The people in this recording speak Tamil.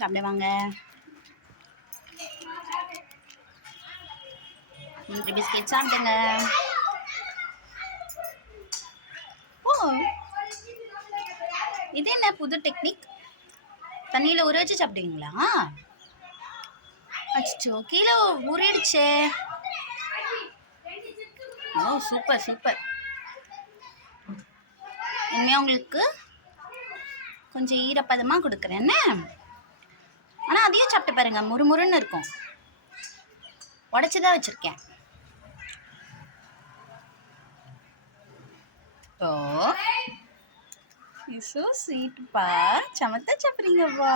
சாப்பிட வாங்க பிஸ்கெட் சாப்பிடுங்க. ஓ இது என்ன புது டெக்னிக்? தண்ணியில் ஊற வச்சு சாப்பிடுவீங்களா? அச்சோ கீழே ஊறிடுச்சே. ஓ சூப்பர் சூப்பர் இனிமே உங்களுக்கு கொஞ்சம் ஈரப்பதமாக கொடுக்குறேன். என்ன? ஆனால் அதையும் சாப்பிட்டு பாருங்க. முறுமுறுன்னு இருக்கும். உடச்சி தான் வச்சுருக்கேன் ஓ ஸோ ஸ்வீட்ப்பா சமத்தா சாப்பிட்றீங்கப்பா.